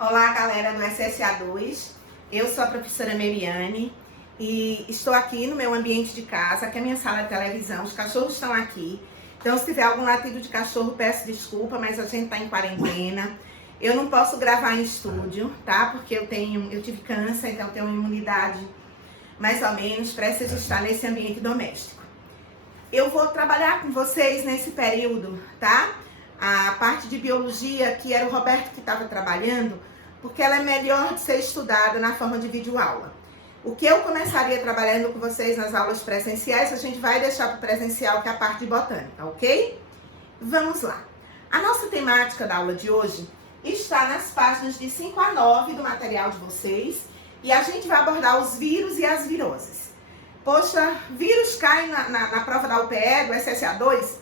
Olá, galera do SSA2. Eu sou a professora Meriane e estou aqui no meu ambiente de casa, aqui é a minha sala de televisão. Os cachorros estão aqui. Então, se tiver algum latido de cachorro, peço desculpa, mas a gente está em quarentena. Eu não posso gravar em estúdio, tá? Porque eu tive câncer, então eu tenho uma imunidade mais ou menos para estar nesse ambiente doméstico. Eu vou trabalhar com vocês nesse período, tá? A parte de biologia, que era o Roberto que estava trabalhando, porque ela é melhor de ser estudada na forma de videoaula. O que eu começaria trabalhando com vocês nas aulas presenciais, a gente vai deixar para o presencial, que é a parte de botânica, ok? Vamos lá. A nossa temática da aula de hoje está nas páginas de 5 a 9 do material de vocês, e a gente vai abordar os vírus e as viroses. Poxa, vírus cai na prova da UPE, do SSA2?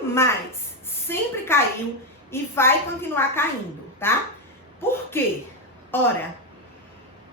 Demais! Sempre caiu e vai continuar caindo, tá? Por quê? Ora,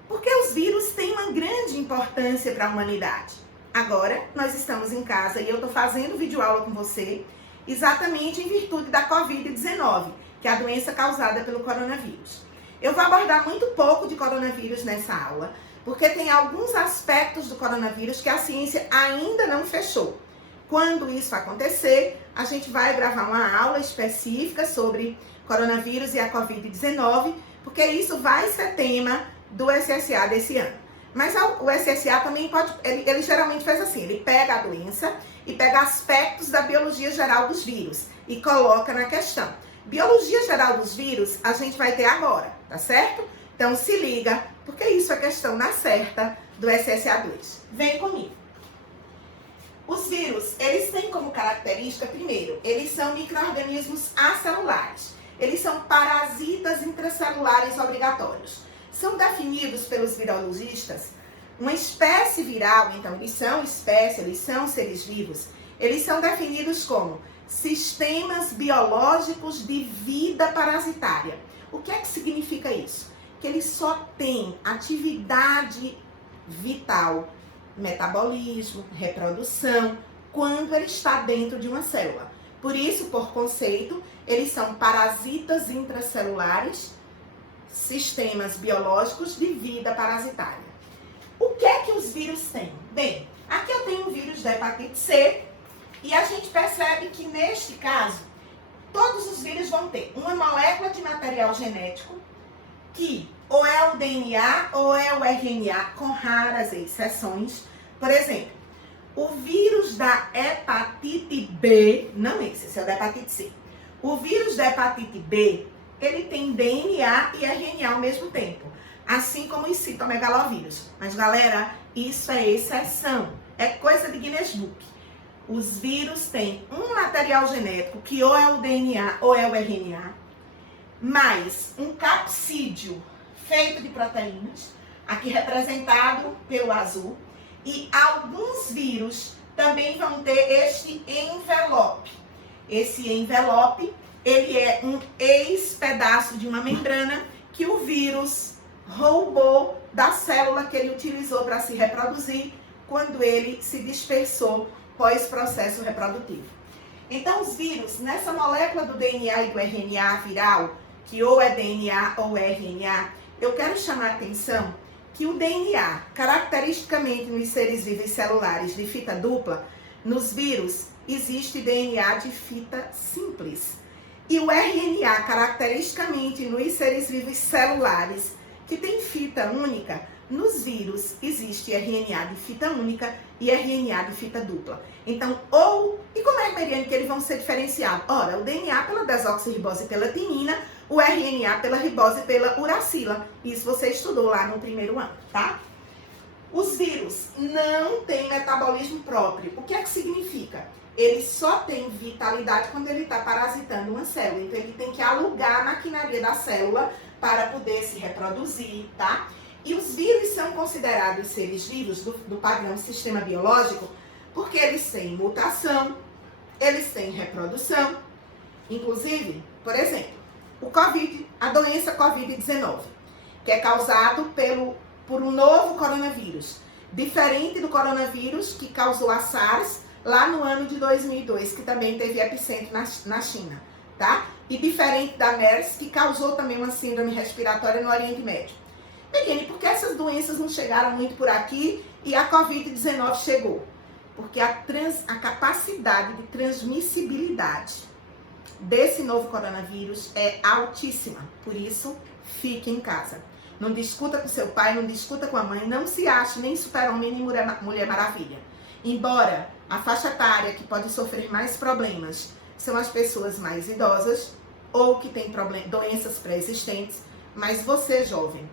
porque os vírus têm uma grande importância para a humanidade. Agora, nós estamos em casa e eu estou fazendo videoaula com você exatamente em virtude da Covid-19, que é a doença causada pelo coronavírus. Eu vou abordar muito pouco de coronavírus nessa aula, porque tem alguns aspectos do coronavírus que a ciência ainda não fechou. Quando isso acontecer, a gente vai gravar uma aula específica sobre coronavírus e a Covid-19, porque isso vai ser tema do SSA desse ano. Mas o SSA também pode, ele geralmente faz assim, ele pega a doença e pega aspectos da biologia geral dos vírus e coloca na questão. Biologia geral dos vírus a gente vai ter agora, tá certo? Então se liga, porque isso é questão na certa do SSA2. Vem comigo. Os vírus, eles têm como característica, primeiro, eles são micro-organismos acelulares. Eles são parasitas intracelulares obrigatórios. São definidos pelos virologistas uma espécie viral, então eles são espécie, eles são seres vivos. Eles são definidos como sistemas biológicos de vida parasitária. O que é que significa isso? Que eles só têm atividade vital, metabolismo, reprodução, quando ele está dentro de uma célula. Por isso, por conceito, eles são parasitas intracelulares, sistemas biológicos de vida parasitária. O que é que os vírus têm? Bem, aqui eu tenho um vírus da hepatite C e a gente percebe que, neste caso, todos os vírus vão ter uma molécula de material genético que ou é o DNA ou é o RNA, com raras exceções. Por exemplo, o vírus da hepatite B, não esse é o da hepatite C. O vírus da hepatite B, ele tem DNA e RNA ao mesmo tempo, assim como os citomegalovírus. Mas, galera, isso é exceção, é coisa de Guinness Book. Os vírus têm um material genético, que ou é o DNA ou é o RNA, mais um capsídeo feito de proteínas, aqui representado pelo azul, e alguns vírus também vão ter este envelope. Esse envelope, ele é um ex-pedaço de uma membrana que o vírus roubou da célula que ele utilizou para se reproduzir quando ele se dispersou pós-processo reprodutivo. Então, os vírus, nessa molécula do DNA e do RNA viral, que ou é DNA ou é RNA, eu quero chamar a atenção que o DNA, caracteristicamente nos seres vivos celulares de fita dupla, nos vírus existe DNA de fita simples. E o RNA, caracteristicamente nos seres vivos celulares que tem fita única, nos vírus existe RNA de fita única e RNA de fita dupla. Então, e como é, Meriane, que eles vão ser diferenciados? Ora, o DNA pela desoxirribose e pela timina, o RNA pela ribose e pela uracila. Isso você estudou lá no primeiro ano, tá? Os vírus não têm metabolismo próprio. O que é que significa? Ele só tem vitalidade quando ele está parasitando uma célula. Então, ele tem que alugar a maquinaria da célula para poder se reproduzir, tá? E os vírus são considerados seres vivos do padrão sistema biológico porque eles têm mutação, eles têm reprodução. Inclusive, por exemplo, a doença Covid-19, que é causado por um novo coronavírus, diferente do coronavírus que causou a SARS lá no ano de 2002, que também teve epicentro na China, tá? e diferente da MERS, que causou também uma síndrome respiratória no Oriente Médio. Meriane, por que essas doenças não chegaram muito por aqui e a Covid-19 chegou? Porque a capacidade de transmissibilidade desse novo coronavírus é altíssima. Por isso, fique em casa. Não discuta com seu pai, não discuta com a mãe, não se ache nem super-homem nem mulher maravilha. Embora a faixa etária que pode sofrer mais problemas são as pessoas mais idosas ou que têm doenças pré-existentes, mas você, jovem,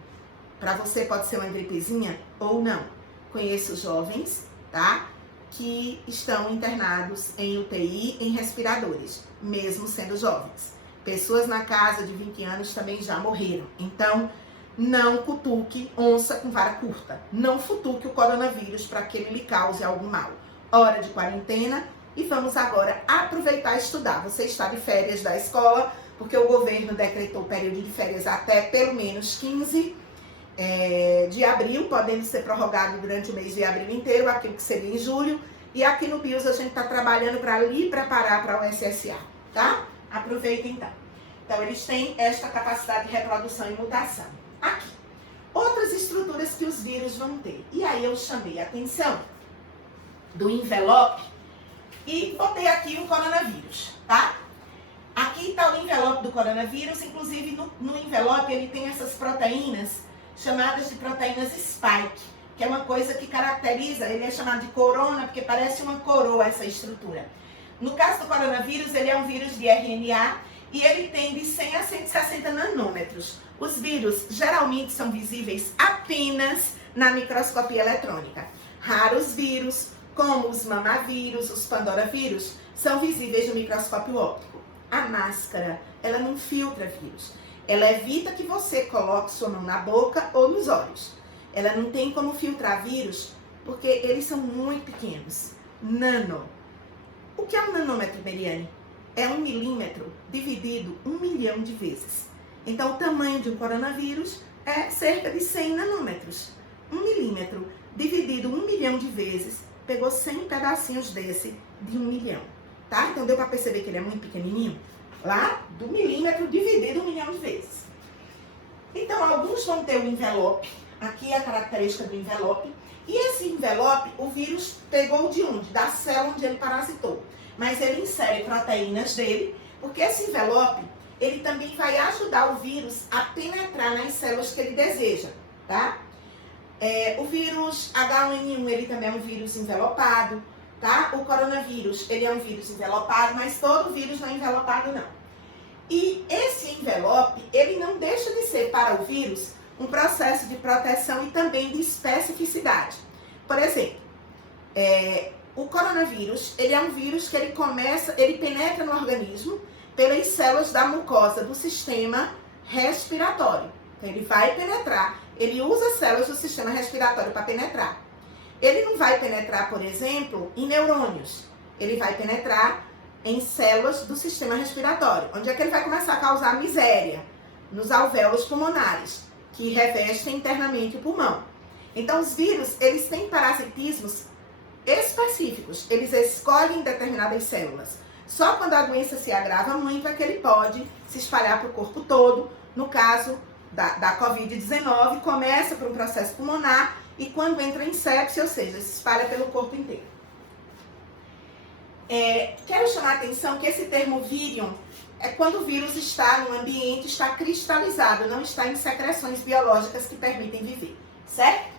para você pode ser uma gripezinha ou não. Conheço jovens, tá? Que estão internados em UTI, em respiradores, mesmo sendo jovens. Pessoas na casa de 20 anos também já morreram. Então, não cutuque onça com vara curta. Não futuque o coronavírus para que ele lhe cause algum mal. Hora de quarentena e vamos agora aproveitar e estudar. Você está de férias da escola, porque o governo decretou o período de férias até pelo menos 15 de abril, podendo ser prorrogado durante o mês de abril inteiro, aquilo que seria em julho. E aqui no BIOS a gente está trabalhando para lhe preparar para o SSA, tá? Aproveita então. Então eles têm esta capacidade de reprodução e mutação. Aqui, outras estruturas que os vírus vão ter. E aí eu chamei a atenção do envelope e botei aqui um coronavírus, tá? Aqui está o envelope do coronavírus, inclusive no envelope ele tem essas proteínas chamadas de proteínas spike, que é uma coisa que caracteriza, ele é chamado de corona, porque parece uma coroa essa estrutura. No caso do coronavírus, ele é um vírus de RNA e ele tem de 100 a 160 nanômetros. Os vírus geralmente são visíveis apenas na microscopia eletrônica. Raros vírus, como os mamavírus, os pandora-vírus, são visíveis no microscópio óptico. A máscara, ela não filtra vírus. Ela evita que você coloque sua mão na boca ou nos olhos. Ela não tem como filtrar vírus, porque eles são muito pequenos. Nano. O que é um nanômetro, Meriane? É 1 milímetro dividido 1 milhão de vezes. Então, o tamanho de um coronavírus é cerca de 100 nanômetros. 1 milímetro dividido 1 milhão de vezes, pegou 100 pedacinhos desse de 1 milhão. Tá? Então, deu para perceber que ele é muito pequenininho? Lá, do milímetro dividido 1 milhão de vezes. Então, alguns vão ter o envelope. Aqui é a característica do envelope. E esse envelope, o vírus pegou de onde? Da célula onde ele parasitou. Mas ele insere proteínas dele, porque esse envelope, ele também vai ajudar o vírus a penetrar nas células que ele deseja, tá? O vírus H1N1, ele também é um vírus envelopado, tá? O coronavírus, ele é um vírus envelopado, mas todo vírus não é envelopado, não. E esse envelope, ele não deixa de ser para o vírus um processo de proteção e também de especificidade. Por exemplo, o coronavírus, ele é um vírus que ele penetra no organismo pelas células da mucosa do sistema respiratório. Então, ele vai penetrar, ele usa células do sistema respiratório para penetrar. Ele não vai penetrar, por exemplo, em neurônios. Ele vai penetrar em células do sistema respiratório. Onde é que ele vai começar a causar miséria? Nos alvéolos pulmonares, que revestem internamente o pulmão. Então, os vírus, eles têm parasitismos específicos. Eles escolhem determinadas células. Só quando a doença se agrava muito é que ele pode se espalhar para o corpo todo. No caso da Covid-19, começa por um processo pulmonar e quando entra em sepse, ou seja, se espalha pelo corpo inteiro. Quero chamar a atenção que esse termo virion é quando o vírus está no ambiente, está cristalizado, não está em secreções biológicas que permitem viver, certo?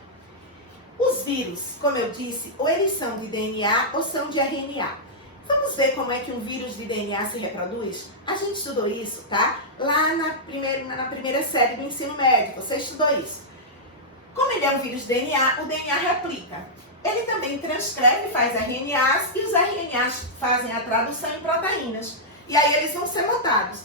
Os vírus, como eu disse, ou eles são de DNA ou são de RNA. Vamos ver como é que um vírus de DNA se reproduz? A gente estudou isso, tá? Lá na primeira série do ensino médio, você estudou isso. Como ele é um vírus de DNA, o DNA replica. Ele também transcreve, faz RNAs, e os RNAs fazem a tradução em proteínas. E aí eles vão ser montados.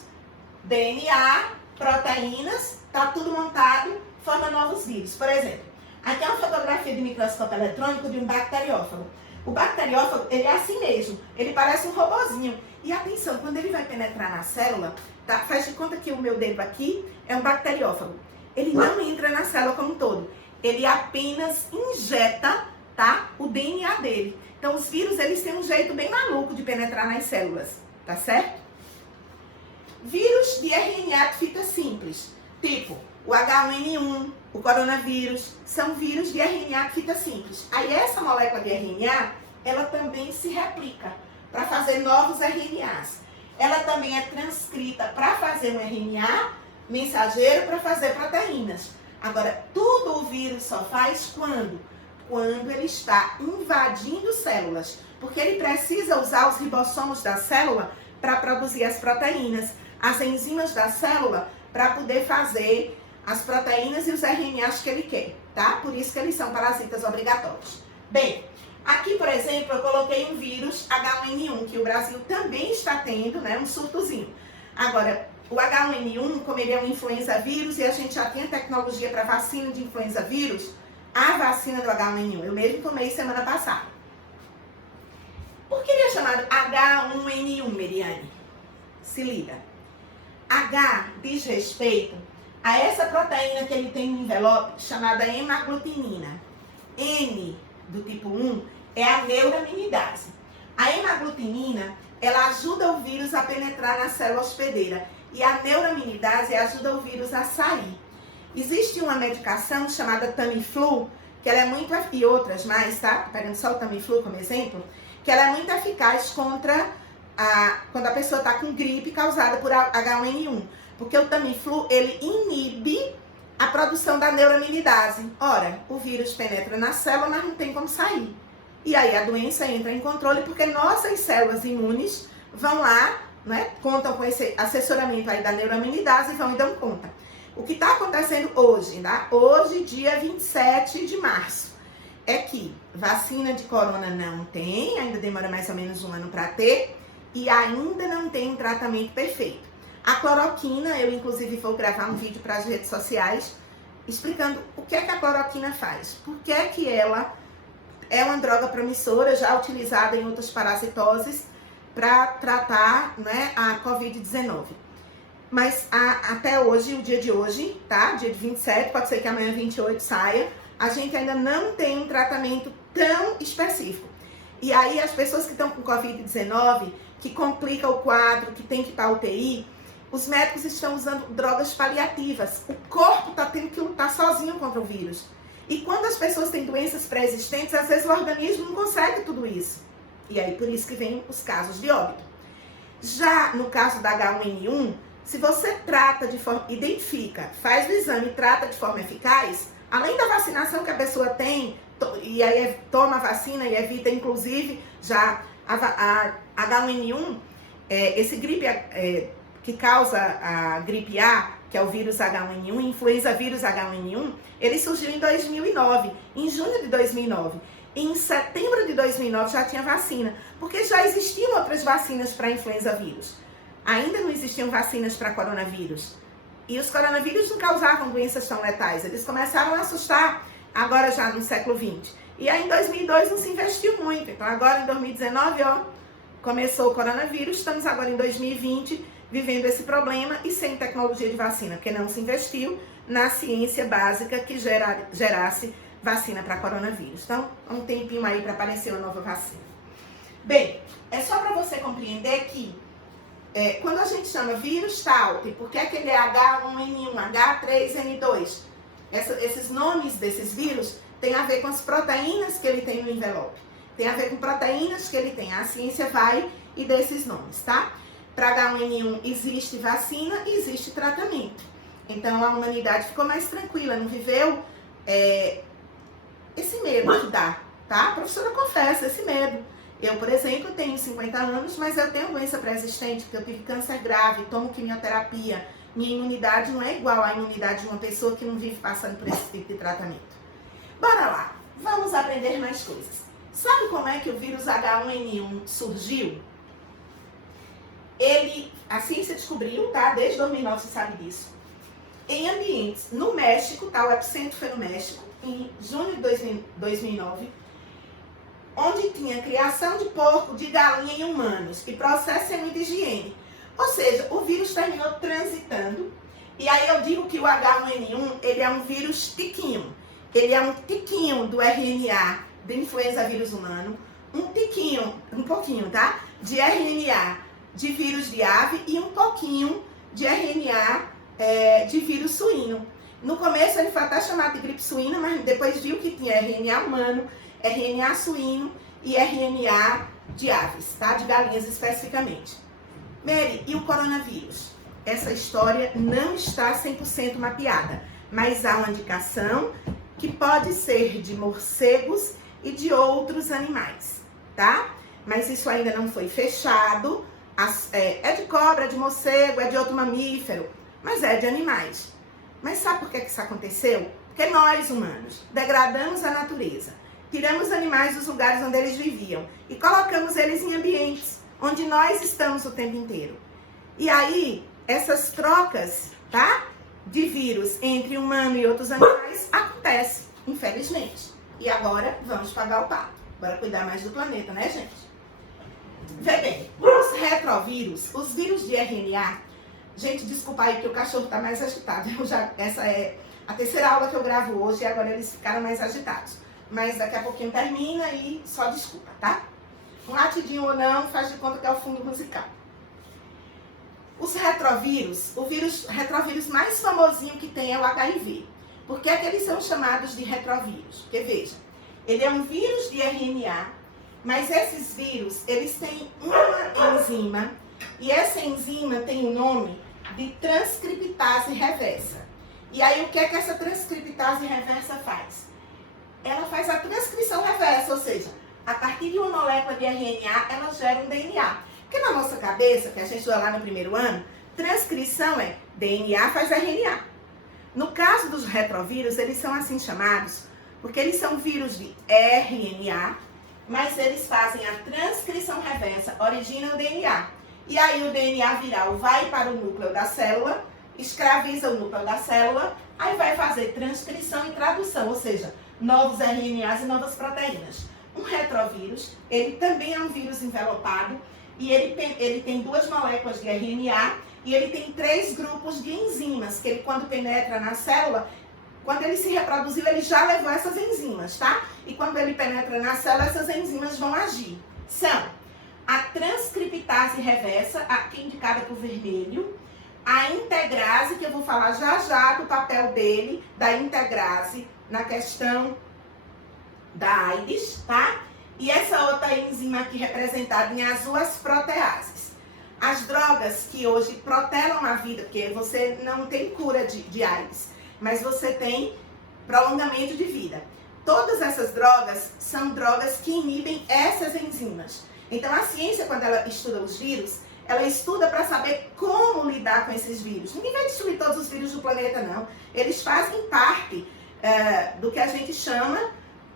DNA, proteínas, tá tudo montado, forma novos vírus. Por exemplo, aqui é uma fotografia de microscópio eletrônico de um bacteriófago. O bacteriófago, ele é assim mesmo, ele parece um robozinho. E atenção, quando ele vai penetrar na célula, tá? Faz de conta que o meu dedo aqui é um bacteriófago. Ele não entra na célula como um todo, ele apenas injeta, tá? O DNA dele. Então, os vírus, eles têm um jeito bem maluco de penetrar nas células, tá certo? Vírus de RNA de fita simples, tipo o H1N1, o coronavírus, são vírus de RNA de fita simples. Aí essa molécula de RNA, ela também se replica para fazer novos RNAs. Ela também é transcrita para fazer um RNA mensageiro para fazer proteínas. Agora, tudo o vírus só faz quando? Quando ele está invadindo células, porque ele precisa usar os ribossomos da célula para produzir as proteínas, as enzimas da célula para poder fazer as proteínas e os RNAs que ele quer, tá? Por isso que eles são parasitas obrigatórios. Bem, aqui, por exemplo, eu coloquei um vírus H1N1, que o Brasil também está tendo, né, um surtozinho. Agora, o H1N1, como ele é um influenza vírus e a gente já tem tecnologia para vacina de influenza vírus, a vacina do H1N1, eu mesmo tomei semana passada. Por que ele é chamado H1N1, Meriane? Se liga. H diz respeito a essa proteína que ele tem no envelope, chamada hemaglutinina. N, do tipo 1, é a neuraminidase. A hemaglutinina, ela ajuda o vírus a penetrar na célula hospedeira. E a neuraminidase ajuda o vírus a sair. Existe uma medicação chamada Tamiflu, que ela é muito, e outras mais, tá? Pegando só o Tamiflu como exemplo, que ela é muito eficaz contra quando a pessoa está com gripe causada por H1N1. Porque o Tamiflu, ele inibe a produção da neuraminidase. Ora, o vírus penetra na célula, mas não tem como sair. E aí a doença entra em controle porque nossas células imunes vão lá, né, contam com esse assessoramento aí da neuraminidase e vão e dão conta. O que está acontecendo hoje, tá? Hoje, dia 27 de março, é que vacina de corona não tem, ainda demora mais ou menos um ano para ter, e ainda não tem um tratamento perfeito. A cloroquina, eu inclusive vou gravar um vídeo para as redes sociais, explicando o que é que a cloroquina faz. Por que é que ela é uma droga promissora, já utilizada em outras parasitoses, para tratar, né, a Covid-19. Mas até hoje, o dia de hoje, tá? Dia de 27, pode ser que amanhã 28 saia, a gente ainda não tem um tratamento tão específico. E aí as pessoas que estão com Covid-19, que complica o quadro, que tem que ir para a UTI, os médicos estão usando drogas paliativas. O corpo está tendo que lutar sozinho contra o vírus. E quando as pessoas têm doenças pré-existentes, às vezes o organismo não consegue tudo isso. E aí por isso que vem os casos de óbito. Já no caso da H1N1, se você trata de forma, identifica, faz o exame e trata de forma eficaz, além da vacinação que a pessoa tem, e aí toma a vacina e evita, inclusive, já a H1N1, esse gripe que causa a gripe A, que é o vírus H1N1, influenza vírus H1N1, ele surgiu em 2009, em junho de 2009. Em setembro de 2009 já tinha vacina, porque já existiam outras vacinas para influenza vírus. Ainda não existiam vacinas para coronavírus. E os coronavírus não causavam doenças tão letais. Eles começaram a assustar agora já no século XX. E aí em 2002 não se investiu muito. Então agora em 2019, ó, começou o coronavírus. Estamos agora em 2020 vivendo esse problema e sem tecnologia de vacina, porque não se investiu na ciência básica que gerasse vacina para coronavírus. Então, um tempinho aí para aparecer uma nova vacina. Bem, é só para você compreender que quando a gente chama vírus tal, e por que ele é H1N1, H3N2, esses nomes desses vírus têm a ver com as proteínas que ele tem no envelope. Tem a ver com proteínas que ele tem. A ciência vai e dá esses nomes, tá? Para H1N1 existe vacina e existe tratamento. Então a humanidade ficou mais tranquila, não viveu esse medo que dá, tá? A professora confessa esse medo. Eu, por exemplo, tenho 50 anos, mas eu tenho doença pré-existente, porque eu tive câncer grave, tomo quimioterapia. Minha imunidade não é igual à imunidade de uma pessoa que não vive passando por esse tipo de tratamento. Bora lá, vamos aprender mais coisas. Sabe como é que o vírus H1N1 surgiu? A ciência descobriu, tá? Desde 2009 você sabe disso. Em ambientes no México, tá? O epicentro foi no México, em junho de 2009, onde tinha criação de porco, de galinha em humanos e processo sem muita higiene. Ou seja, o vírus terminou transitando. E aí eu digo que o H1N1, ele é um vírus tiquinho. Ele é um tiquinho do RNA de influenza vírus humano, um pouquinho, tá? De RNA de vírus de ave e um pouquinho de RNA de vírus suíno. No começo ele foi até chamado de gripe suína, mas depois viu que tinha RNA humano, RNA suíno e RNA de aves, tá? De galinhas especificamente. Mary, e o coronavírus? Essa história não está 100% mapeada, mas há uma indicação que pode ser de morcegos e de outros animais, tá? Mas isso ainda não foi fechado. É de cobra, é de morcego, é de outro mamífero, mas é de animais. Mas sabe por que isso aconteceu? Porque nós, humanos, degradamos a natureza, tiramos animais dos lugares onde eles viviam e colocamos eles em ambientes onde nós estamos o tempo inteiro. E aí, essas trocas, tá? De vírus entre humano e outros animais acontecem, infelizmente. E agora, vamos pagar o pato. Bora cuidar mais do planeta, né, gente? Vê bem, os retrovírus, os vírus de RNA, gente, desculpa aí que o cachorro tá mais agitado. Essa é a terceira aula que eu gravo hoje e agora eles ficaram mais agitados. Mas daqui a pouquinho termina e só desculpa, tá? Um latidinho ou não, faz de conta que é o fundo musical. Os retrovírus, o retrovírus mais famosinho que tem é o HIV. Por que é que eles são chamados de retrovírus? Porque veja, ele é um vírus de RNA, mas esses vírus, eles têm uma enzima, e essa enzima tem o nome de transcriptase reversa. E aí, o que é que essa transcriptase reversa faz? Ela faz a transcrição reversa, ou seja, a partir de uma molécula de RNA, ela gera um DNA. Porque na nossa cabeça, que a gente estudou lá no primeiro ano, transcrição é DNA faz RNA. No caso dos retrovírus, eles são assim chamados, porque eles são vírus de RNA, mas eles fazem a transcrição reversa, originam o DNA. E aí o DNA viral vai para o núcleo da célula, escraviza o núcleo da célula, aí vai fazer transcrição e tradução, ou seja, novos RNAs e novas proteínas. Um retrovírus, ele também é um vírus envelopado, e ele tem duas moléculas de RNA, e ele tem 3 grupos de enzimas, que ele quando penetra na célula, quando ele se reproduziu, ele já levou essas enzimas, tá? E quando ele penetra na célula, essas enzimas vão agir. São a transcriptase reversa, aqui indicada por vermelho, a integrase, que eu vou falar já já do papel dele, da integrase, na questão da AIDS, tá? E essa outra enzima aqui representada em azul, as proteases. As drogas que hoje protelam a vida, porque você não tem cura de AIDS, mas você tem prolongamento de vida. Todas essas drogas são drogas que inibem essas enzimas. Então, a ciência, quando ela estuda os vírus, ela estuda para saber como lidar com esses vírus. Ninguém vai destruir todos os vírus do planeta, não. Eles fazem parte do que a gente chama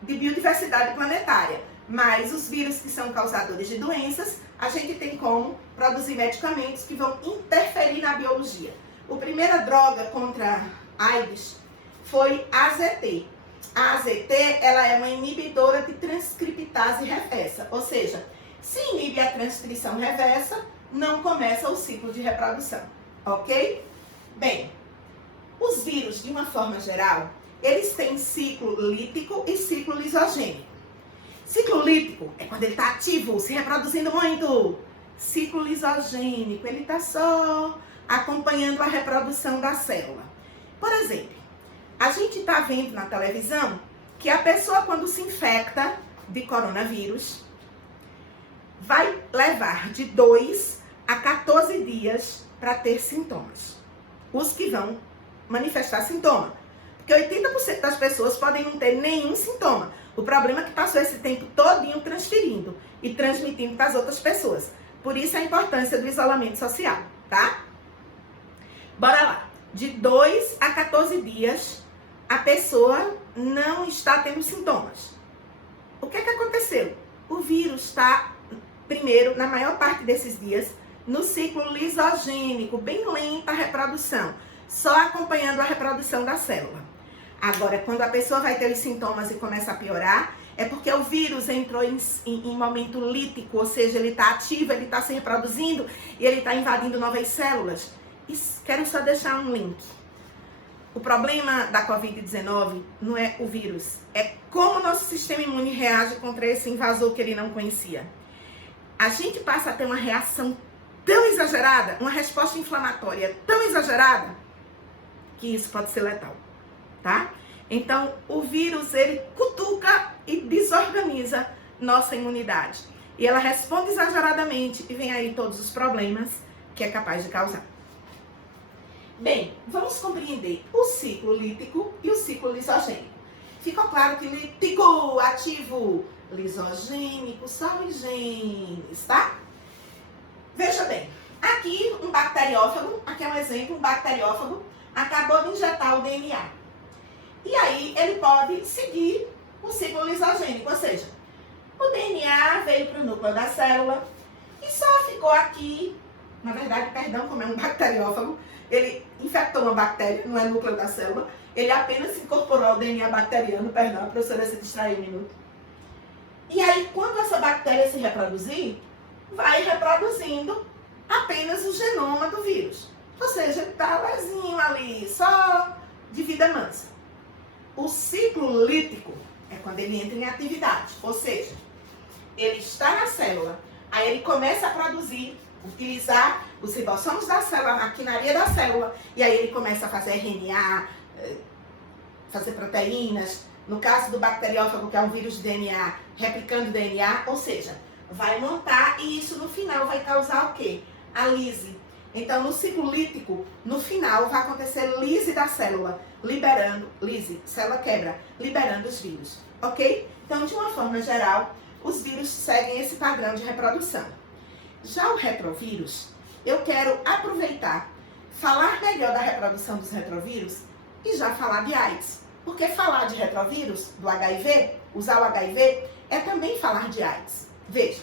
de biodiversidade planetária. Mas os vírus que são causadores de doenças, a gente tem como produzir medicamentos que vão interferir na biologia. A primeira droga contra AIDS foi a AZT. A AZT, ela é uma inibidora de transcriptase reversa, ou seja, se inibe a transcrição reversa, não começa o ciclo de reprodução, ok? Bem, os vírus, de uma forma geral, eles têm ciclo lítico e ciclo lisogênico. Ciclo lítico é quando ele está ativo, se reproduzindo muito. Ciclo lisogênico, ele está só acompanhando a reprodução da célula. Por exemplo, a gente está vendo na televisão que a pessoa, quando se infecta de coronavírus, vai levar de 2 a 14 dias para ter sintomas. Os que vão manifestar sintoma. Porque 80% das pessoas podem não ter nenhum sintoma. O problema é que passou esse tempo todinho transferindo e transmitindo para as outras pessoas. Por isso a importância do isolamento social, tá? Bora lá. De 2 a 14 dias, a pessoa não está tendo sintomas. O que é que aconteceu? O vírus está, primeiro, na maior parte desses dias, no ciclo lisogênico, bem lenta a reprodução, só acompanhando a reprodução da célula. Agora, quando a pessoa vai ter os sintomas e começa a piorar, é porque o vírus entrou em momento lítico, ou seja, ele está ativo, ele está se reproduzindo e ele está invadindo novas células. E quero só deixar um link. O problema da Covid-19 não é o vírus, é como o nosso sistema imune reage contra esse invasor que ele não conhecia. A gente passa a ter uma reação tão exagerada, uma resposta inflamatória tão exagerada, que isso pode ser letal, tá? Então, o vírus, ele cutuca e desorganiza nossa imunidade. E ela responde exageradamente e vem aí todos os problemas que é capaz de causar. Bem, vamos compreender o ciclo lítico e o ciclo lisogênico. Ficou claro que lítico, ativo, lisogênico, só os genes, tá? Veja bem, aqui um bacteriófago, aqui é um exemplo, um bacteriófago acabou de injetar o DNA. E aí ele pode seguir o ciclo lisogênico, ou seja, o DNA veio para o núcleo da célula e só ficou aqui, na verdade, perdão, como é um bacteriófago, ele infectou uma bactéria, não é núcleo da célula, ele apenas incorporou o DNA bacteriano, perdão, a professora se distraiu um minuto. E aí, quando essa bactéria se reproduzir, vai reproduzindo apenas o genoma do vírus. Ou seja, ele está lezinho ali, só de vida mansa. O ciclo lítico é quando ele entra em atividade, ou seja, ele está na célula, aí ele começa a produzir, utilizar os ribossomos da célula, a maquinaria da célula, e aí ele começa a fazer RNA, fazer proteínas, no caso do bacteriófago, que é um vírus de DNA, replicando DNA, ou seja, vai montar e isso no final vai causar o quê? A lise. Então, no ciclo lítico, no final vai acontecer lise da célula, liberando, lise, célula quebra, liberando os vírus, ok? Então, de uma forma geral, os vírus seguem esse padrão de reprodução. Já o retrovírus, eu quero aproveitar, falar melhor da reprodução dos retrovírus e já falar de AIDS. Porque falar de retrovírus, do HIV, usar o HIV, é também falar de AIDS. Veja,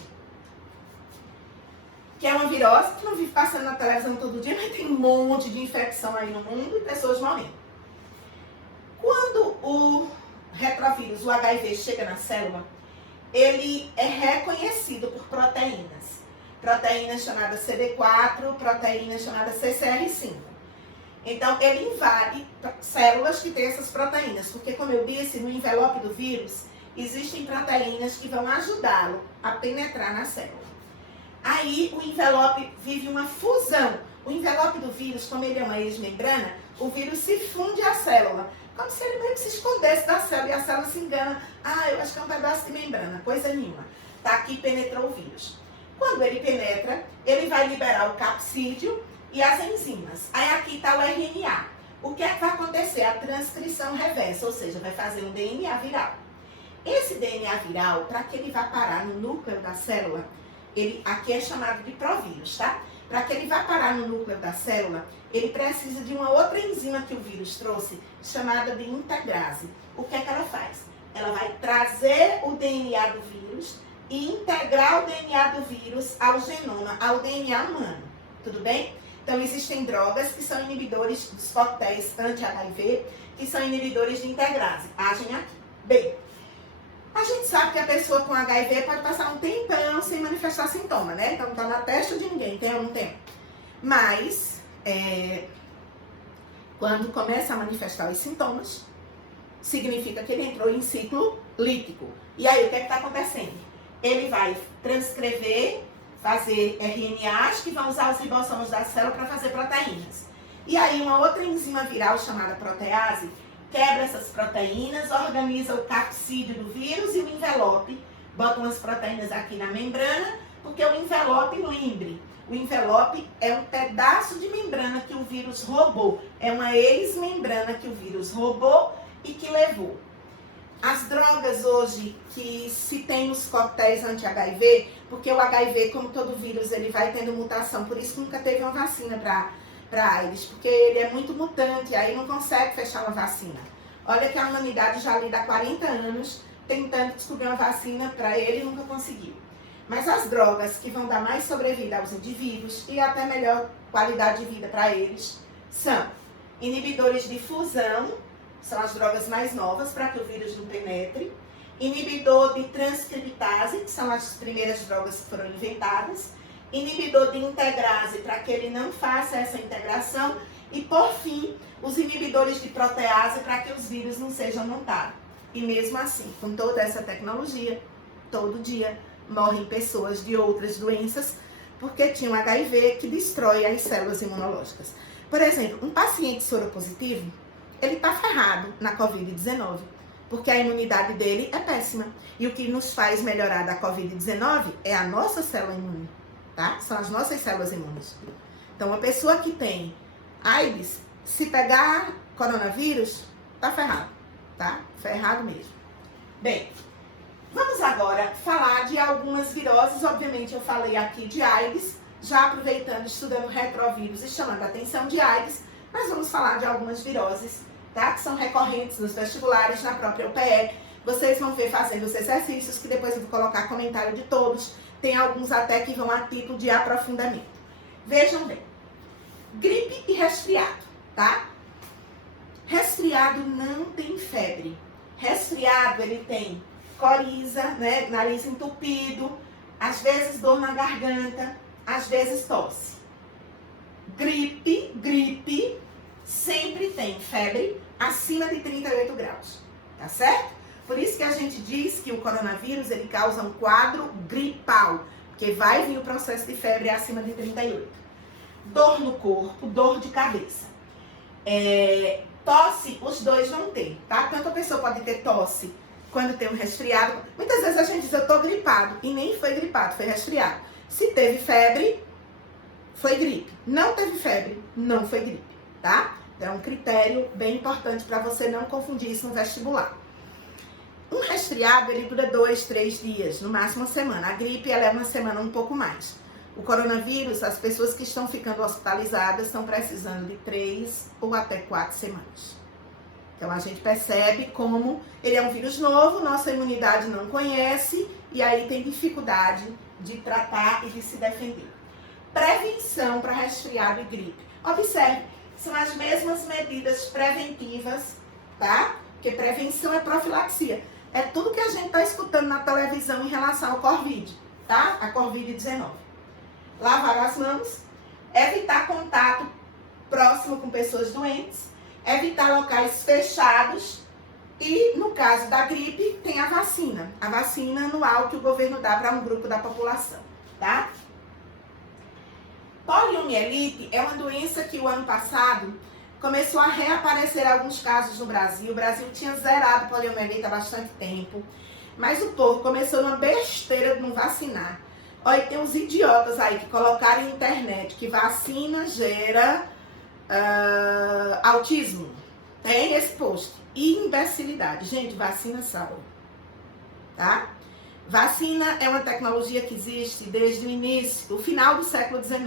que é uma virose que não vive passando na televisão todo dia, mas tem um monte de infecção aí no mundo e pessoas morrendo. Quando o retrovírus, o HIV, chega na célula, ele é reconhecido por proteínas. Proteínas chamadas CD4, proteínas chamadas CCR5. Então, ele invade células que têm essas proteínas, porque, como eu disse, no envelope do vírus, existem proteínas que vão ajudá-lo a penetrar na célula. Aí, o envelope vive uma fusão. O envelope do vírus, como ele é uma ex-membrana, o vírus se funde à célula, como se ele meio que se escondesse da célula, e a célula se engana. Ah, eu acho que é um pedaço de membrana, coisa nenhuma. Tá aqui, penetrou o vírus. Quando ele penetra, ele vai liberar o capsídeo e as enzimas. Aí aqui está o RNA. O que é que vai acontecer? A transcrição reversa, ou seja, vai fazer um DNA viral. Esse DNA viral, para que ele vá parar no núcleo da célula, ele aqui é chamado de provírus, tá? Para que ele vá parar no núcleo da célula, ele precisa de uma outra enzima que o vírus trouxe, chamada de integrase. O que é que ela faz? Ela vai trazer o DNA do vírus e integrar o DNA do vírus ao genoma, ao DNA humano. Tudo bem? Então, existem drogas que são inibidores dos coquetéis anti-HIV, que são inibidores de integrase. Agem aqui. Bem, a gente sabe que a pessoa com HIV pode passar um tempão sem manifestar sintoma, né? Então, não tá na testa de ninguém, tem ou não tem? Mas, quando começa a manifestar os sintomas, significa que ele entrou em ciclo lítico. E aí, o que é que está acontecendo? Ele vai transcrever, fazer RNAs que vão usar os ribossomos da célula para fazer proteínas. E aí, uma outra enzima viral chamada protease quebra essas proteínas, organiza o capsídeo do vírus e o envelope. Bota umas proteínas aqui na membrana, porque o envelope, lembre, o envelope é um pedaço de membrana que o vírus roubou. É uma ex-membrana que o vírus roubou e que levou. As drogas hoje que se tem nos coquetéis anti-HIV, porque o HIV, como todo vírus, ele vai tendo mutação, por isso que nunca teve uma vacina para AIDS, porque ele é muito mutante, aí não consegue fechar uma vacina. Olha que a humanidade já lida há 40 anos tentando descobrir uma vacina para ele e nunca conseguiu. Mas as drogas que vão dar mais sobrevida aos indivíduos e até melhor qualidade de vida para eles são inibidores de fusão, são as drogas mais novas para que o vírus não penetre, inibidor de transcriptase, que são as primeiras drogas que foram inventadas, inibidor de integrase para que ele não faça essa integração e, por fim, os inibidores de protease para que os vírus não sejam montados. E mesmo assim, com toda essa tecnologia, todo dia morrem pessoas de outras doenças porque tinha um HIV que destrói as células imunológicas. Por exemplo, um paciente soropositivo, ele está ferrado na Covid-19, porque a imunidade dele é péssima. E o que nos faz melhorar da Covid-19 é a nossa célula imune, tá? São as nossas células imunes. Então, uma pessoa que tem AIDS, se pegar coronavírus, tá ferrado, tá? Ferrado mesmo. Bem, vamos agora falar de algumas viroses. Obviamente, eu falei aqui de AIDS, já aproveitando, estudando retrovírus e chamando a atenção de AIDS, mas vamos falar de algumas viroses, tá? Que são recorrentes nos vestibulares, na própria UPE. Vocês vão ver fazendo os exercícios, que depois eu vou colocar comentário de todos. Tem alguns até que vão a título de aprofundamento. Vejam bem. Gripe e resfriado, tá? Resfriado não tem febre. Resfriado, ele tem coriza, né? Nariz entupido, às vezes dor na garganta, às vezes tosse. Gripe sempre tem febre acima de 38 graus, tá certo? Por isso que a gente diz que o coronavírus, ele causa um quadro gripal, porque vai vir o processo de febre acima de 38. Dor no corpo, dor de cabeça. Tosse, os dois vão ter, tá? Tanto a pessoa pode ter tosse quando tem um resfriado. Muitas vezes a gente diz, eu tô gripado, e nem foi gripado, foi resfriado. Se teve febre, foi gripe. Não teve febre, não foi gripe, tá? Então é um critério bem importante para você não confundir isso no vestibular. Um resfriado, ele dura 2, 3 dias, no máximo uma semana. A gripe, ela é uma semana um pouco mais. O coronavírus, as pessoas que estão ficando hospitalizadas estão precisando de 3 ou até 4 semanas. Então a gente percebe como ele é um vírus novo, nossa imunidade não conhece e aí tem dificuldade de tratar e de se defender. Prevenção para resfriado e gripe. Observe, são as mesmas medidas preventivas, tá? Porque prevenção é profilaxia. É tudo que a gente está escutando na televisão em relação ao Covid, tá? A Covid-19. Lavar as mãos, evitar contato próximo com pessoas doentes, evitar locais fechados e, no caso da gripe, tem a vacina anual que o governo dá para um grupo da população, tá? Poliomielite é uma doença que o ano passado começou a reaparecer alguns casos no Brasil. O Brasil tinha zerado poliomielite há bastante tempo, mas o povo começou numa besteira de não vacinar. Olha, tem uns idiotas aí que colocaram na internet que vacina gera autismo. Tem esse post. Imbecilidade. Gente, vacina salva, tá? Vacina é uma tecnologia que existe desde o início, o final do século XIX.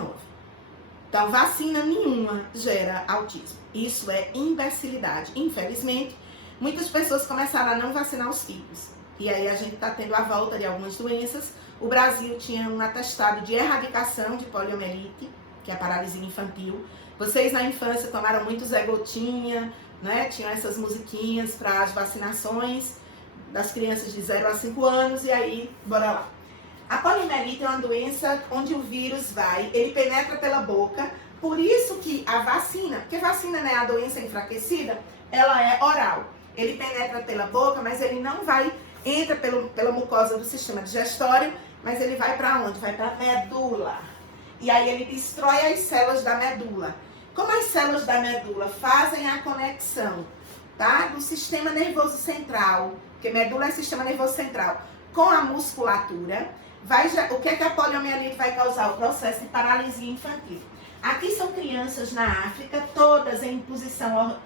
Então, vacina nenhuma gera autismo. Isso é imbecilidade. Infelizmente, muitas pessoas começaram a não vacinar os filhos. E aí a gente está tendo a volta de algumas doenças. O Brasil tinha um atestado de erradicação de poliomielite, que é a paralisia infantil. Vocês na infância tomaram muito Zé Gotinha, né? Tinham essas musiquinhas para as vacinações das crianças de 0 a 5 anos. E aí, bora lá. A poliomielite é uma doença onde o vírus ele penetra pela boca. Por isso que a vacina, porque vacina, né, a doença enfraquecida, ela é oral. Ele penetra pela boca, mas ele não entra pela mucosa do sistema digestório, mas ele vai para onde? Vai para a medula. E aí ele destrói as células da medula. Como as células da medula fazem a conexão, tá, do sistema nervoso central, porque medula é sistema nervoso central, com a musculatura, o que é que a poliomielite vai causar? O processo de paralisia infantil. Aqui são crianças na África, todas em posição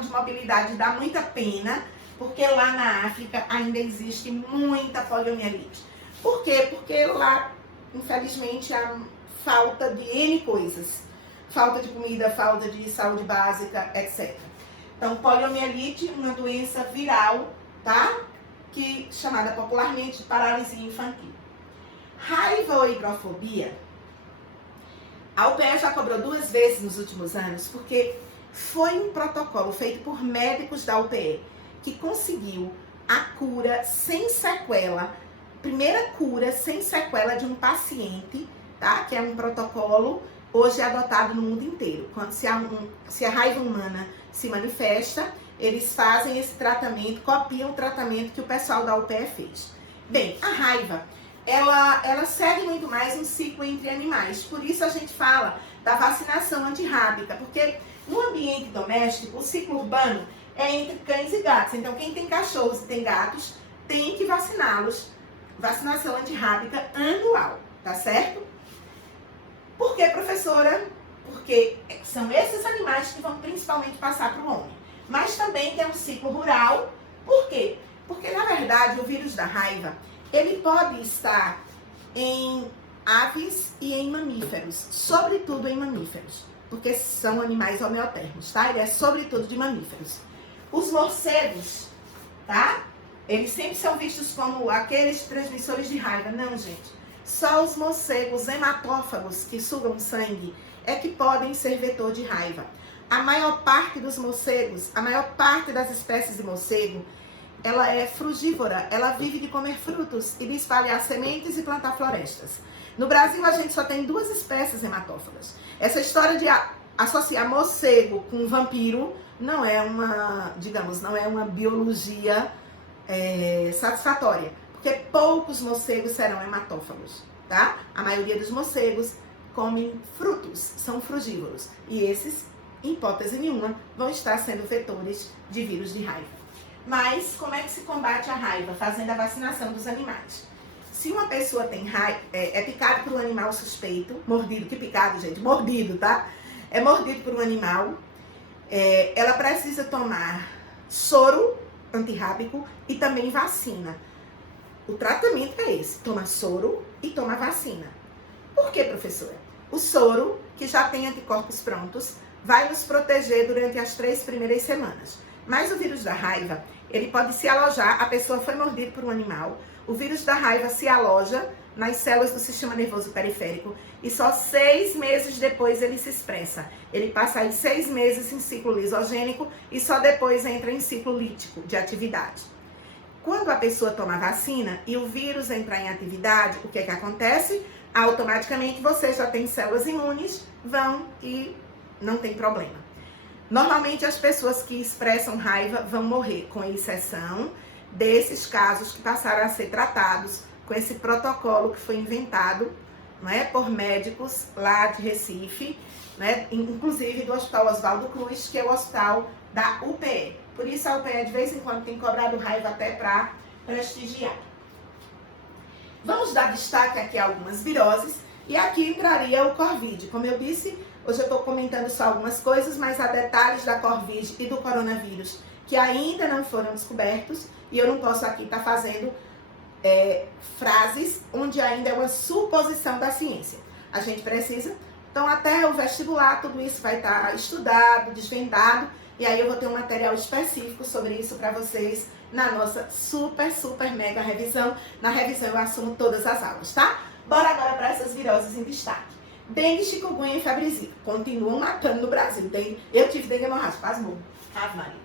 de mobilidade, dá muita pena, porque lá na África ainda existe muita poliomielite. Por quê? Porque lá, infelizmente, há falta de N coisas. Falta de comida, falta de saúde básica, etc. Então, poliomielite, uma doença viral, tá? Chamada popularmente de paralisia infantil. Raiva ou higrofobia, a UPE já cobrou 2 vezes nos últimos anos, porque foi um protocolo feito por médicos da UPE que conseguiu a cura sem sequela, primeira cura sem sequela de um paciente, tá? Que é um protocolo hoje adotado no mundo inteiro. Quando se a raiva humana se manifesta, eles fazem esse tratamento, copiam o tratamento que o pessoal da UPE fez. Bem, a raiva ela segue muito mais um ciclo entre animais. Por isso a gente fala da vacinação antirrábica, porque no ambiente doméstico, o ciclo urbano é entre cães e gatos. Então, quem tem cachorros e tem gatos, tem que vaciná-los. Vacinação antirrábica anual, tá certo? Por que, professora? Porque são esses animais que vão principalmente passar para o homem. Mas também tem um ciclo rural. Por quê? Porque, na verdade, o vírus da raiva, ele pode estar em aves e em mamíferos, sobretudo em mamíferos, porque são animais homeotermos, tá? Ele é sobretudo de mamíferos. Os morcegos, tá? Eles sempre são vistos como aqueles transmissores de raiva. Não, gente. Só os morcegos hematófagos, que sugam sangue, é que podem ser vetor de raiva. A maior parte dos morcegos, a maior parte das espécies de morcego, ela é frugívora, ela vive de comer frutos e de espalhar sementes e plantar florestas. No Brasil, a gente só tem 2 espécies hematófagas. Essa história de associar morcego com vampiro não é uma, digamos, não é uma biologia satisfatória, porque poucos morcegos serão hematófagos, tá? A maioria dos morcegos comem frutos, são frugívoros, e esses, em hipótese nenhuma, vão estar sendo vetores de vírus de raiva. Mas como é que se combate a raiva? Fazendo a vacinação dos animais. Se uma pessoa tem raiva, é picado por um animal suspeito, mordido, que picado, gente? Mordido, tá? É mordido por um animal, ela precisa tomar soro antirrábico e também vacina. O tratamento é esse, toma soro e toma vacina. Por quê, professora? O soro, que já tem anticorpos prontos, vai nos proteger durante as 3 primeiras semanas. Mas o vírus da raiva, ele pode se alojar, a pessoa foi mordida por um animal, o vírus da raiva se aloja nas células do sistema nervoso periférico e só 6 meses depois ele se expressa. Ele passa aí 6 meses em ciclo lisogênico e só depois entra em ciclo lítico de atividade. Quando a pessoa toma vacina e o vírus entra em atividade, o que é que acontece? Automaticamente você já tem células imunes, vão e não tem problema. Normalmente as pessoas que expressam raiva vão morrer, com exceção desses casos que passaram a ser tratados com esse protocolo que foi inventado, não é, por médicos lá de Recife, né, inclusive do Hospital Oswaldo Cruz, que é o hospital da UPE. Por isso a UPE de vez em quando tem cobrado raiva até para prestigiar. Vamos dar destaque aqui a algumas viroses e aqui entraria o Corvid. Como eu disse, hoje eu estou comentando só algumas coisas, mas há detalhes da Corvid e do coronavírus que ainda não foram descobertos e eu não posso aqui estar fazendo frases onde ainda é uma suposição da ciência. A gente precisa, então até o vestibular, tudo isso vai estar estudado, desvendado, e aí eu vou ter um material específico sobre isso para vocês na nossa super mega revisão. Na revisão eu assumo todas as aulas, tá? Bora agora para essas viroses em destaque. Dengue, chikungunya e febre zika continuam matando no Brasil. Eu tive dengue hemorrágica, quase morro. Ave Maria.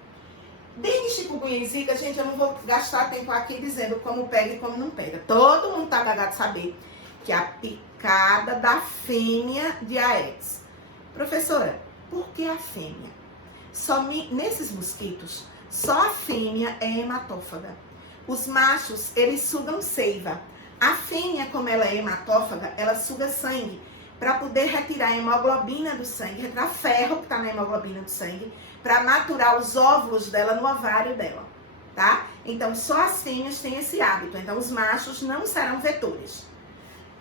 Dengue, chikungunya e zika, gente, eu não vou gastar tempo aqui dizendo como pega e como não pega. Todo mundo tá gagado de saber que a picada da fêmea de Aedes. Professora, por que a fêmea? Nesses mosquitos, só a fêmea é hematófaga. Os machos, eles sugam seiva. A fêmea, como ela é hematófaga, ela suga sangue para poder retirar a hemoglobina do sangue, retirar ferro que está na hemoglobina do sangue, para maturar os óvulos dela no ovário dela, tá? Então, só as fêmeas têm esse hábito. Então, os machos não serão vetores.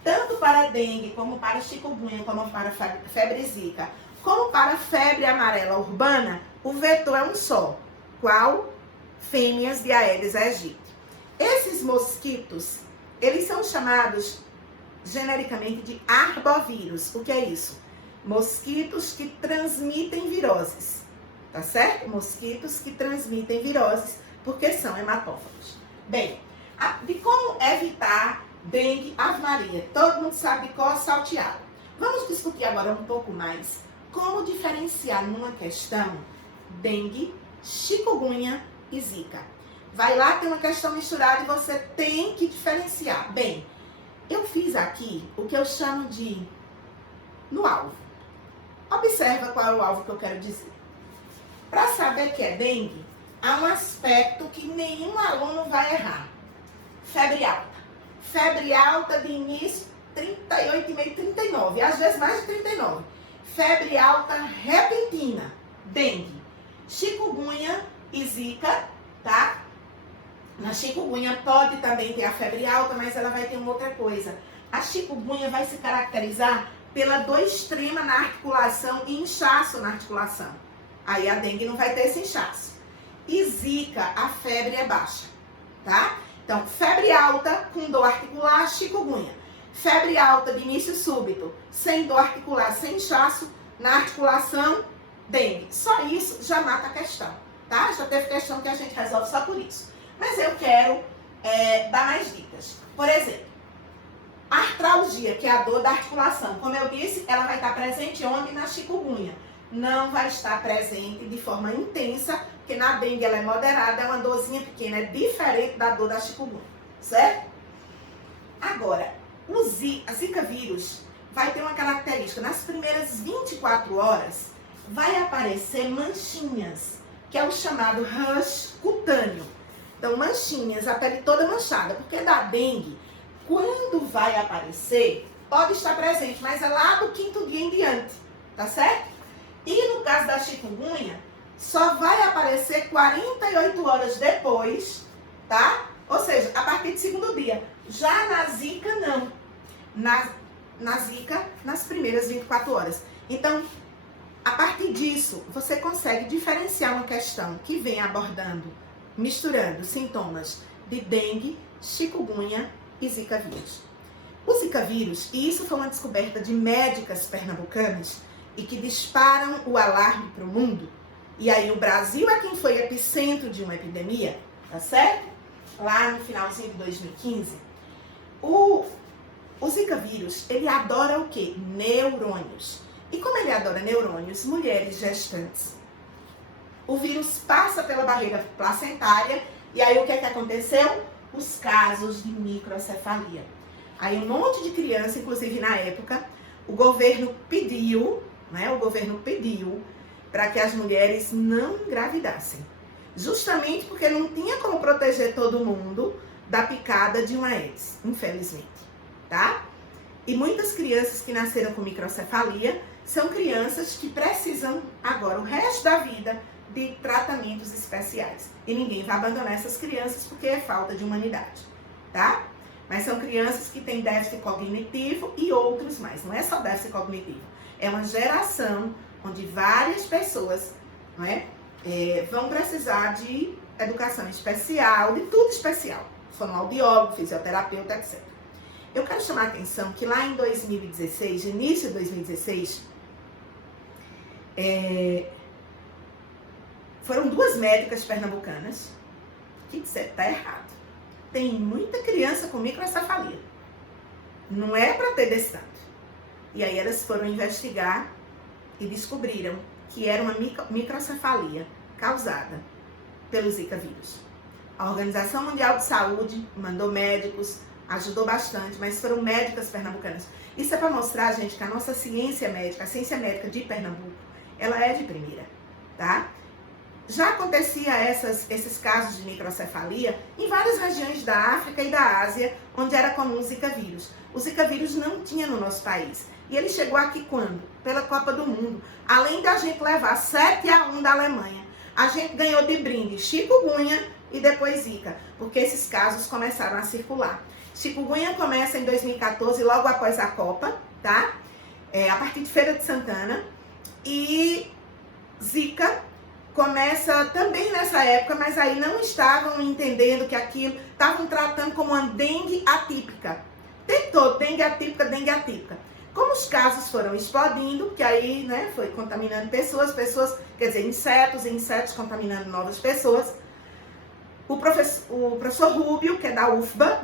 Tanto para dengue, como para chikungunya, como para febre zika, como para a febre amarela urbana, o vetor é um só. Qual? Fêmeas de Aedes aegypti. Esses mosquitos, eles são chamados genericamente de arbovírus. O que é isso? Mosquitos que transmitem viroses, tá certo? Mosquitos que transmitem viroses porque são hematófagos. Bem, de como evitar dengue, Ave Maria, todo mundo sabe qual é salteado. Vamos discutir agora um pouco mais como diferenciar numa questão dengue, chikungunya e zika. Vai lá, tem uma questão misturada e você tem que diferenciar. Bem, eu fiz aqui o que eu chamo de no alvo. Observa qual é o alvo que eu quero dizer. Para saber que é dengue, há um aspecto que nenhum aluno vai errar. Febre alta. febre alta de início 38,5, 39, às vezes mais de 39. Febre alta repentina, dengue. Chikungunya e zika, tá? Na chikungunya pode também ter a febre alta, mas ela vai ter uma outra coisa. A chikungunya vai se caracterizar pela dor extrema na articulação e inchaço na articulação. Aí a dengue não vai ter esse inchaço. E zika, a febre é baixa, tá? Então, febre alta com dor articular, chikungunya. Febre alta de início súbito, sem dor articular, sem inchaço na articulação, dengue. Só isso já mata a questão, tá? Já teve questão que a gente resolve só por isso. Mas eu quero dar mais dicas. Por exemplo, artralgia, que é a dor da articulação. Como eu disse, ela vai estar presente onde? Na chikungunya. Não vai estar presente de forma intensa, porque na dengue ela é moderada, é uma dorzinha pequena, é diferente da dor da chikungunya, certo? Agora, a zika vírus vai ter uma característica. Nas primeiras 24 horas, vai aparecer manchinhas, que é o chamado rash cutâneo. Então, manchinhas, a pele toda manchada, porque da dengue, quando vai aparecer, pode estar presente, mas é lá do 5º dia em diante, tá certo? E no caso da chikungunya, só vai aparecer 48 horas depois, tá? Ou seja, a partir do 2º dia. Já na zika, não. Na zika, nas primeiras 24 horas. Então, a partir disso, você consegue diferenciar uma questão que vem abordando, misturando sintomas de dengue, chikungunya e zika vírus. O zika vírus, e isso foi uma descoberta de médicas pernambucanas e que disparam o alarme para o mundo, e aí o Brasil é quem foi epicentro de uma epidemia, tá certo? Lá no finalzinho de 2015. O zika vírus, ele adora o quê? Neurônios. E como ele adora neurônios, mulheres gestantes, o vírus passa pela barreira placentária, e aí o que é que aconteceu? Os casos de microcefalia. Aí um monte de criança, inclusive na época, o governo pediu para que as mulheres não engravidassem. Justamente porque não tinha como proteger todo mundo da picada de uma Aedes, infelizmente, tá? E muitas crianças que nasceram com microcefalia são crianças que precisam agora, o resto da vida, de tratamentos especiais. E ninguém vai abandonar essas crianças porque é falta de humanidade, tá? Mas são crianças que têm déficit cognitivo e outros mais. Não é só déficit cognitivo. É uma geração onde várias pessoas, não é, vão precisar de educação especial, de tudo especial. Fonoaudiólogo, fisioterapeuta, etc. Eu quero chamar a atenção que lá em 2016, início de 2016, foram 2 médicas pernambucanas que disseram, tá errado. Tem muita criança com microcefalia. Não é para ter desse tanto. E aí elas foram investigar e descobriram que era uma microcefalia causada pelo zika vírus. A Organização Mundial de Saúde mandou médicos, ajudou bastante, mas foram médicas pernambucanas. Isso é para mostrar, gente, que a nossa ciência médica, a ciência médica de Pernambuco, ela é de primeira, tá? Já acontecia esses casos de microcefalia em várias regiões da África e da Ásia, onde era comum o zika vírus. O zika vírus não tinha no nosso país. E ele chegou aqui quando? Pela Copa do Mundo. Além da gente levar 7-1 da Alemanha, a gente ganhou de brinde chikungunya e depois zika, porque esses casos começaram a circular. Chikungunya começa em 2014, logo após a Copa, tá? A partir de Feira de Santana. E zika começa também nessa época, mas aí não estavam entendendo que aquilo, estavam tratando como uma dengue atípica. Tentou, dengue atípica. Como os casos foram explodindo, que aí, né, foi contaminando pessoas, quer dizer, insetos contaminando novas pessoas, o professor Rubio, que é da UFBA,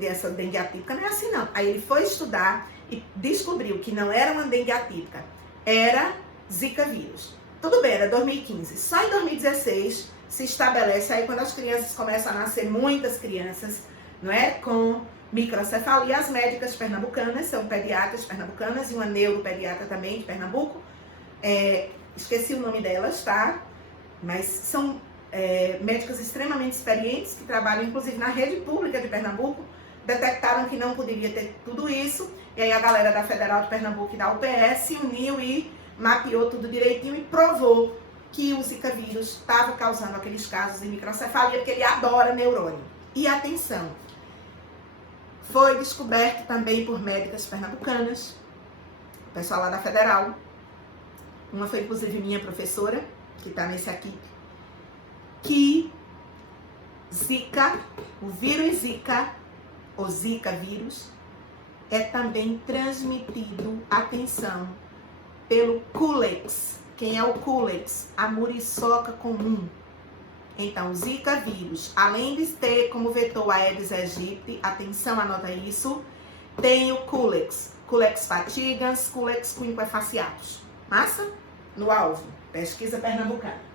dessa dengue atípica, não é assim não. Aí ele foi estudar e descobriu que não era uma dengue atípica, era zika vírus. Tudo bem, era 2015. Só em 2016 se estabelece, aí quando as crianças começam a nascer, muitas crianças, não é, com microcefalia. As médicas pernambucanas são pediatras pernambucanas e uma neuropediatra também de Pernambuco. Esqueci o nome delas, tá? Mas são médicas extremamente experientes que trabalham, inclusive, na rede pública de Pernambuco, detectaram que não poderia ter tudo isso, e aí a galera da Federal de Pernambuco e da UPS se uniu e mapeou tudo direitinho e provou que o Zika vírus estava causando aqueles casos de microcefalia, porque ele adora neurônio. E atenção, foi descoberto também por médicas pernambucanas, o pessoal lá da Federal, uma foi inclusive minha professora, que está nesse aqui, que Zika, o vírus Zika, o Zika vírus, é também transmitido, atenção, pelo Culex. Quem é o Culex? A muriçoca comum. Então, Zika vírus, além de ter como vetor a Aedes aegypti, atenção, anota isso, tem o Culex, Culex fatigans, Culex quinquefaciatus. Massa? No alvo, pesquisa pernambucana.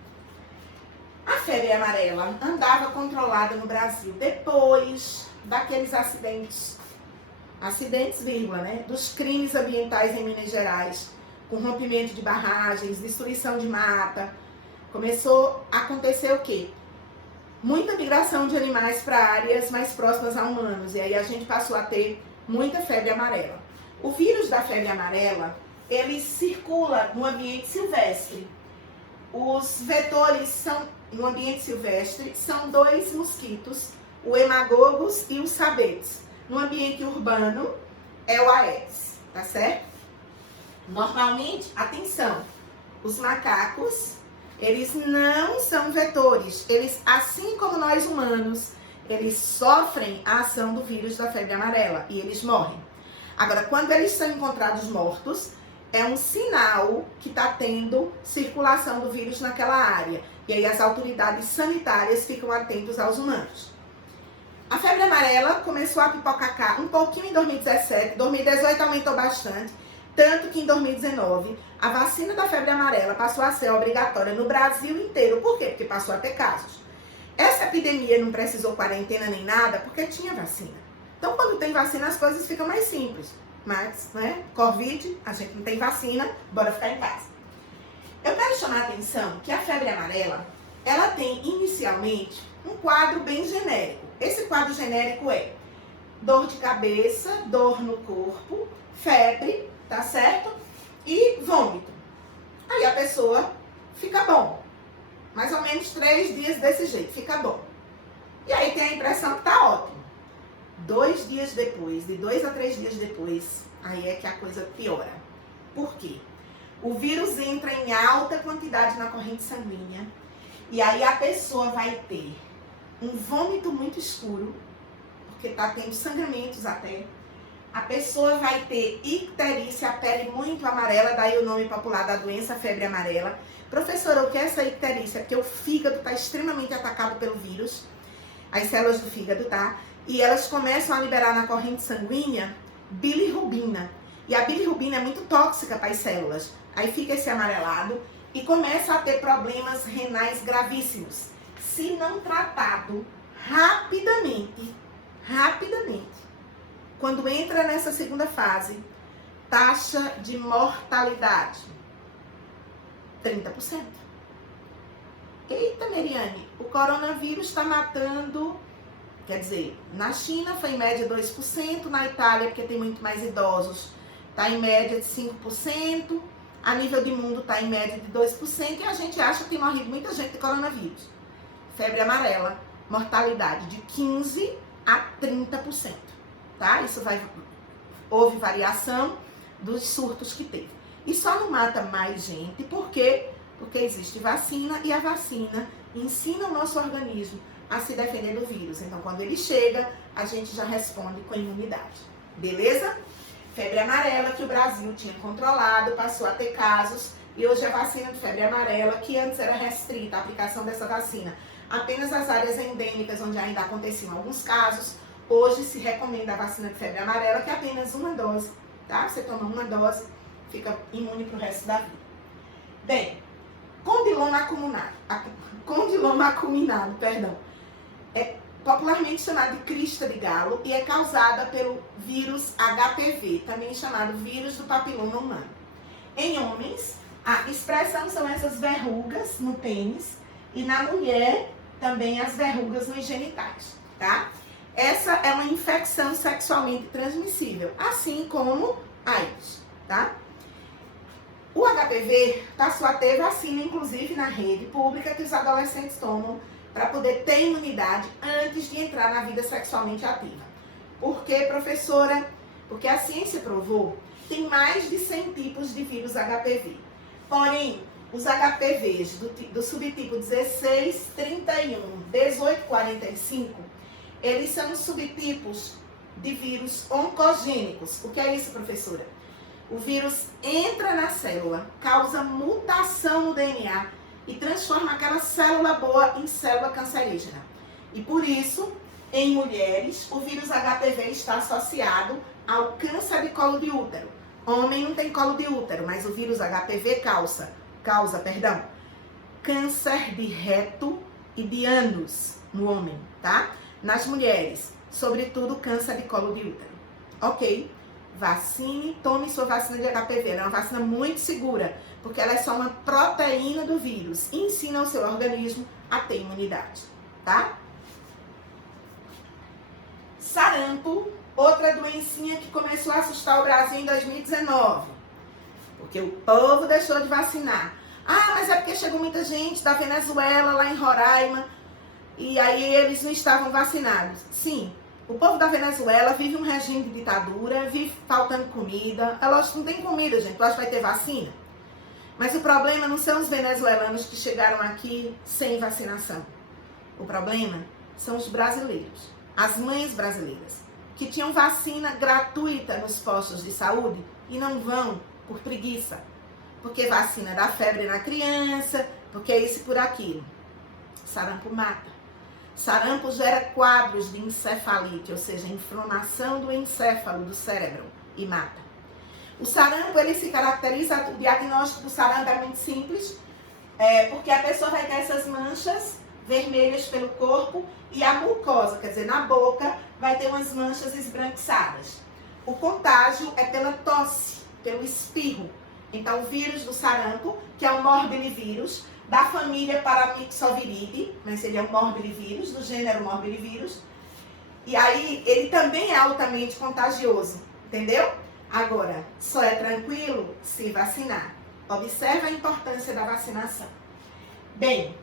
A febre amarela andava controlada no Brasil depois daqueles acidentes, vírgula, né? Dos crimes ambientais em Minas Gerais, com rompimento de barragens, destruição de mata. Começou a acontecer o quê? Muita migração de animais para áreas mais próximas a humanos. E aí a gente passou a ter muita febre amarela. O vírus da febre amarela, ele circula no ambiente silvestre. Os vetores no ambiente silvestre são 2 mosquitos, o hemagogos e o sabetes. No ambiente urbano é o Aedes, tá certo? Normalmente, atenção, os macacos, eles não são vetores. Eles, assim como nós humanos, eles sofrem a ação do vírus da febre amarela e eles morrem. Agora, quando eles são encontrados mortos, é um sinal que está tendo circulação do vírus naquela área. E aí as autoridades sanitárias ficam atentos aos humanos. A febre amarela começou a pipocar um pouquinho em 2017, 2018 aumentou bastante, tanto que em 2019 a vacina da febre amarela passou a ser obrigatória no Brasil inteiro. Por quê? Porque passou a ter casos. Essa epidemia não precisou quarentena nem nada, porque tinha vacina. Então, quando tem vacina, as coisas ficam mais simples. Mas, né, Covid, a gente não tem vacina, bora ficar em casa. Eu quero chamar a atenção que a febre amarela, ela tem inicialmente um quadro bem genérico. Esse quadro genérico é dor de cabeça, dor no corpo, febre, tá certo? E vômito. Aí a pessoa fica bom. Mais ou menos 3 dias desse jeito, fica bom. E aí tem a impressão que tá ótimo. 2 dias depois, de 2 a 3 dias depois, aí é que a coisa piora. Por quê? O vírus entra em alta quantidade na corrente sanguínea e aí a pessoa vai ter um vômito muito escuro, porque tá tendo sangramentos até. A pessoa vai ter icterícia, a pele muito amarela, daí o nome popular da doença, febre amarela. Professora, o que é essa icterícia? Porque o fígado está extremamente atacado pelo vírus, as células do fígado, tá? E elas começam a liberar na corrente sanguínea bilirrubina. E a bilirrubina é muito tóxica para as células. Aí fica esse amarelado e começa a ter problemas renais gravíssimos. Se não tratado rapidamente, quando entra nessa segunda fase, taxa de mortalidade, 30%. Eita, Meriane, o coronavírus está matando, quer dizer, na China foi em média 2%, na Itália, porque tem muito mais idosos, está em média de 5%, a nível de mundo está em média de 2%, e a gente acha que tem morrido muita gente de coronavírus. Febre amarela, mortalidade de 15% a 30%, tá? Isso houve variação dos surtos que teve. E só não mata mais gente, por quê? Porque existe vacina e a vacina ensina o nosso organismo a se defender do vírus. Então, quando ele chega, a gente já responde com imunidade. Beleza? Febre amarela que o Brasil tinha controlado, passou a ter casos, e hoje a vacina de febre amarela, que antes era restrita a aplicação dessa vacina apenas às áreas endêmicas, onde ainda aconteciam alguns casos, hoje se recomenda a vacina de febre amarela, que é apenas 1 dose, tá? Você toma 1 dose, fica imune pro resto da vida. Bem, condiloma acuminado, é popularmente chamado de crista de galo e é causada pelo vírus HPV, também chamado vírus do papiloma humano. Em homens, a expressão são essas verrugas no pênis e na mulher também as verrugas nos genitais, tá? Essa é uma infecção sexualmente transmissível, assim como a AIDS, tá? O HPV passou a ter vacina, inclusive na rede pública, que os adolescentes tomam para poder ter imunidade antes de entrar na vida sexualmente ativa. Por quê, professora? Porque a ciência provou que tem mais de 100 tipos de vírus HPV. Porém, os HPVs do subtipo 16, 31, 18, 45, eles são os subtipos de vírus oncogênicos. O que é isso, professora? O vírus entra na célula, causa mutação no DNA e transforma aquela célula boa em célula cancerígena. E por isso, em mulheres, o vírus HPV está associado ao câncer de colo de útero. Homem não tem colo de útero, mas o vírus HPV causa câncer de reto e de ânus no homem, tá? Nas mulheres, sobretudo câncer de colo de útero. Ok? Vacine, tome sua vacina de HPV. Ela é uma vacina muito segura, porque ela é só uma proteína do vírus e ensina o seu organismo a ter imunidade, tá? Sarampo, outra doencinha que começou a assustar o Brasil em 2019, porque o povo deixou de vacinar. Ah, mas é porque chegou muita gente da Venezuela, lá em Roraima, e aí eles não estavam vacinados. Sim. O povo da Venezuela vive um regime de ditadura, vive faltando comida. É lógico que não tem comida, gente. Lógico que vai ter vacina. Mas o problema não são os venezuelanos que chegaram aqui sem vacinação. O problema são os brasileiros, as mães brasileiras, que tinham vacina gratuita nos postos de saúde e não vão por preguiça. Porque vacina dá febre na criança, porque é isso e por aquilo. Sarampo mata. Sarampo gera quadros de encefalite, ou seja, inflamação do encéfalo, do cérebro, e mata. O sarampo, ele se caracteriza, o diagnóstico do sarampo é muito simples, porque a pessoa vai ter essas manchas vermelhas pelo corpo e a mucosa, quer dizer, na boca, vai ter umas manchas esbranquiçadas. O contágio é pela tosse, pelo espirro. Então, o vírus do sarampo, que é o morbilivírus, da família Paramyxoviridae, mas ele é um morbilivírus, do gênero morbilivírus. E aí, ele também é altamente contagioso, entendeu? Agora, só é tranquilo se vacinar. Observe a importância da vacinação. Bem,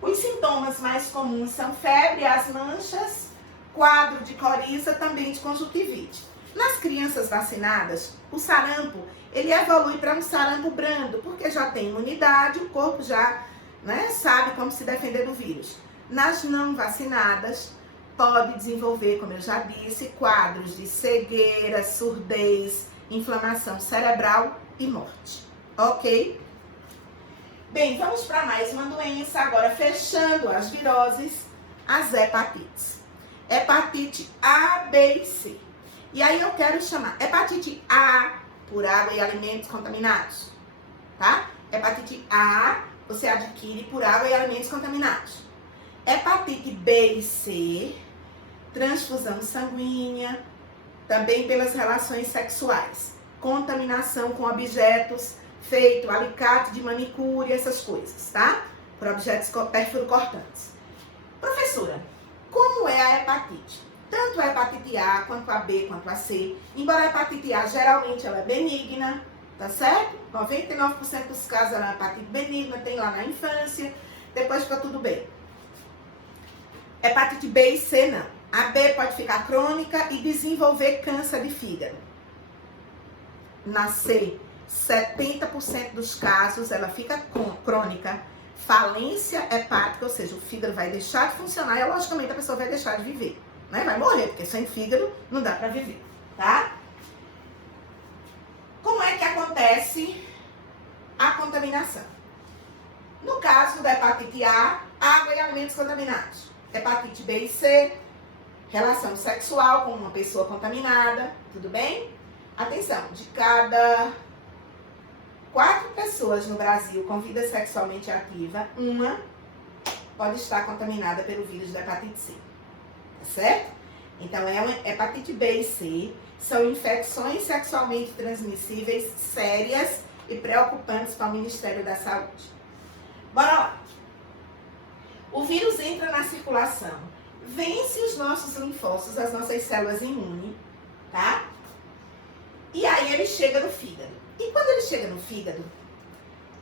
os sintomas mais comuns são febre, as manchas, quadro de coriza, também de conjuntivite. Nas crianças vacinadas, o sarampo, ele evolui para um sarampo brando, porque já tem imunidade, o corpo já sabe como se defender do vírus. Nas não vacinadas, pode desenvolver, como eu já disse, quadros de cegueira, surdez, inflamação cerebral e morte. Ok? Bem, vamos para mais uma doença, agora fechando as viroses, as hepatites. Hepatite A, B e C. E aí eu quero chamar hepatite A por água e alimentos contaminados, tá? Hepatite A você adquire por água e alimentos contaminados. Hepatite B e C, transfusão sanguínea, também pelas relações sexuais. Contaminação com objetos feito alicate de manicure, essas coisas, tá? Por objetos perfuro-cortantes. Professora, como é a hepatite? Tanto a hepatite A, quanto a B, quanto a C. Embora a hepatite A, geralmente, ela é benigna, tá certo? 99% dos casos ela é hepatite benigna, tem lá na infância, depois fica tudo bem. Hepatite B e C, não. A B pode ficar crônica e desenvolver câncer de fígado. Na C, 70% dos casos ela fica crônica, falência hepática, ou seja, o fígado vai deixar de funcionar e, logicamente, a pessoa vai deixar de viver. Vai morrer, porque sem fígado não dá para viver, tá? Como é que acontece a contaminação? No caso da hepatite A, água e alimentos contaminados. Hepatite B e C, relação sexual com uma pessoa contaminada, tudo bem? Atenção, de cada 4 pessoas no Brasil com vida sexualmente ativa, uma pode estar contaminada pelo vírus da hepatite C. Certo? Então, hepatite B e C são infecções sexualmente transmissíveis sérias e preocupantes para o Ministério da Saúde. Bora lá. O vírus entra na circulação vence os nossos linfócitos, as nossas células imunes, tá? E aí ele chega no fígado. E quando ele chega no fígado,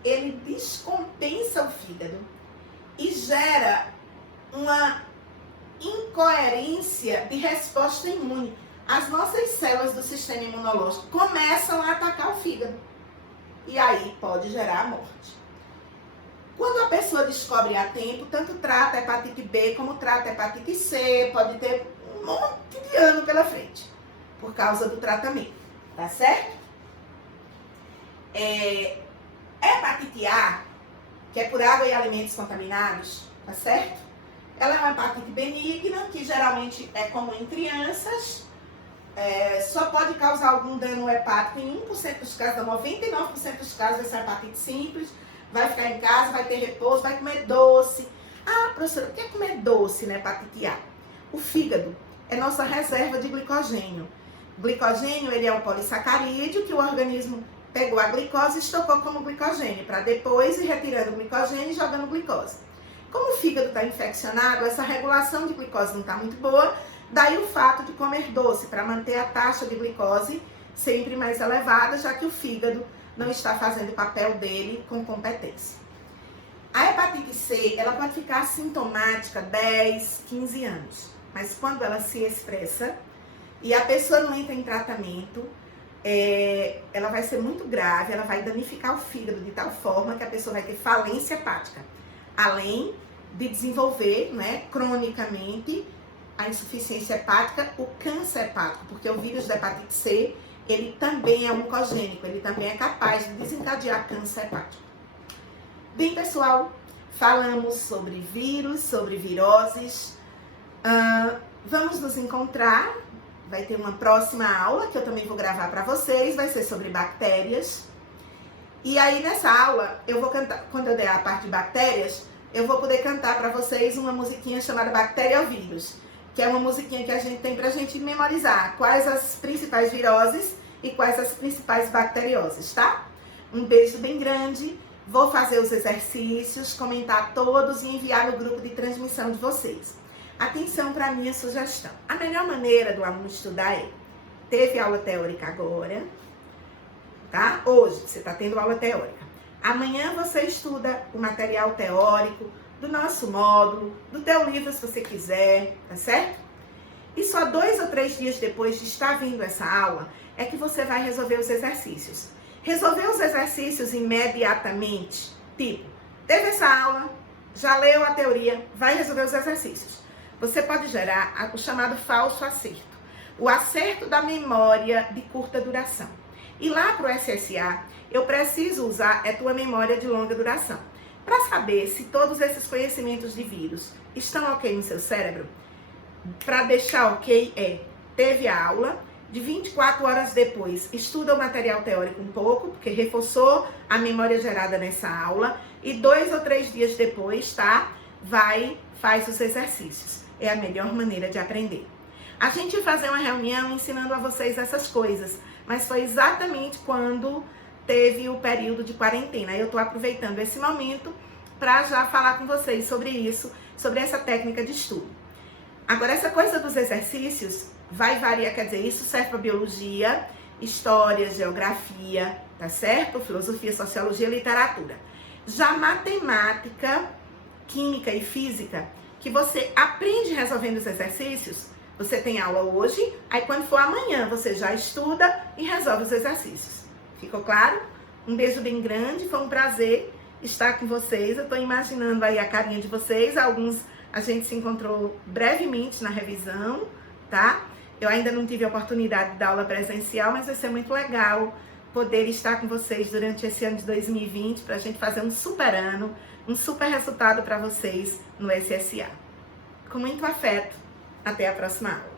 ele descompensa o fígado e gera uma incoerência de resposta imune. As nossas células do sistema imunológico começam a atacar o fígado. E aí pode gerar a morte. Quando a pessoa descobre a tempo, tanto trata a hepatite B como trata a hepatite C, pode ter um monte de ano pela frente, por causa do tratamento, tá certo? A hepatite A, que é por água e alimentos contaminados, tá certo? Ela é uma hepatite benigna, que geralmente é comum em crianças, só pode causar algum dano hepático em 1% dos casos, 99% dos casos dessa hepatite simples. Vai ficar em casa, vai ter repouso, vai comer doce. Ah, professora, o que é comer doce na hepatite A? O fígado é nossa reserva de glicogênio. Glicogênio, ele é um polissacarídeo que o organismo pegou a glicose e estocou como glicogênio, para depois ir retirando o glicogênio e jogando glicose. Como o fígado está infeccionado, essa regulação de glicose não está muito boa, daí o fato de comer doce para manter a taxa de glicose sempre mais elevada, já que o fígado não está fazendo o papel dele com competência. A hepatite C, ela pode ficar assintomática 10, 15 anos, mas quando ela se expressa e a pessoa não entra em tratamento, ela vai ser muito grave, ela vai danificar o fígado de tal forma que a pessoa vai ter falência hepática, além de desenvolver, né, cronicamente a insuficiência hepática, o câncer hepático, porque o vírus da hepatite C, ele também é oncogênico, ele também é capaz de desencadear câncer hepático. Bem, pessoal, falamos sobre vírus, sobre viroses. Vamos nos encontrar, vai ter uma próxima aula que eu também vou gravar para vocês, vai ser sobre bactérias. E aí nessa aula, eu vou cantar, quando eu der a parte de bactérias, eu vou poder cantar para vocês uma musiquinha chamada Bactéria ou Vírus, que é uma musiquinha que a gente tem pra gente memorizar quais as principais viroses e quais as principais bacterioses, tá? Um beijo bem grande, vou fazer os exercícios, comentar todos e enviar no grupo de transmissão de vocês. Atenção para a minha sugestão. A melhor maneira do aluno estudar teve aula teórica agora, tá? Hoje você está tendo aula teórica. Amanhã você estuda o material teórico do nosso módulo, do teu livro se você quiser, tá certo? E só 2 ou 3 dias depois de estar vindo essa aula, é que você vai resolver os exercícios. Resolver os exercícios imediatamente, tipo, teve essa aula, já leu a teoria, vai resolver os exercícios. Você pode gerar o chamado falso acerto. O acerto da memória de curta duração. E lá para o SSA, eu preciso usar a tua memória de longa duração. Para saber se todos esses conhecimentos de vírus estão ok no seu cérebro, para deixar ok teve a aula, de 24 horas depois estuda o material teórico um pouco, porque reforçou a memória gerada nessa aula, e 2 ou 3 dias depois, tá? Faz os exercícios. É a melhor maneira de aprender. A gente ia fazer uma reunião ensinando a vocês essas coisas, mas foi exatamente quando teve o período de quarentena. Eu tô aproveitando esse momento para já falar com vocês sobre isso, sobre essa técnica de estudo. Agora, essa coisa dos exercícios vai variar, quer dizer, isso serve para biologia, história, geografia, tá certo? Filosofia, sociologia, literatura. Já matemática, química e física, que você aprende resolvendo os exercícios, você tem aula hoje, aí quando for amanhã você já estuda e resolve os exercícios. Ficou claro? Um beijo bem grande, foi um prazer estar com vocês. Eu tô imaginando aí a carinha de vocês, alguns a gente se encontrou brevemente na revisão, tá? Eu ainda não tive a oportunidade de dar aula presencial, mas vai ser muito legal poder estar com vocês durante esse ano de 2020 para a gente fazer um super ano, um super resultado para vocês no SSA. Com muito afeto, até a próxima aula.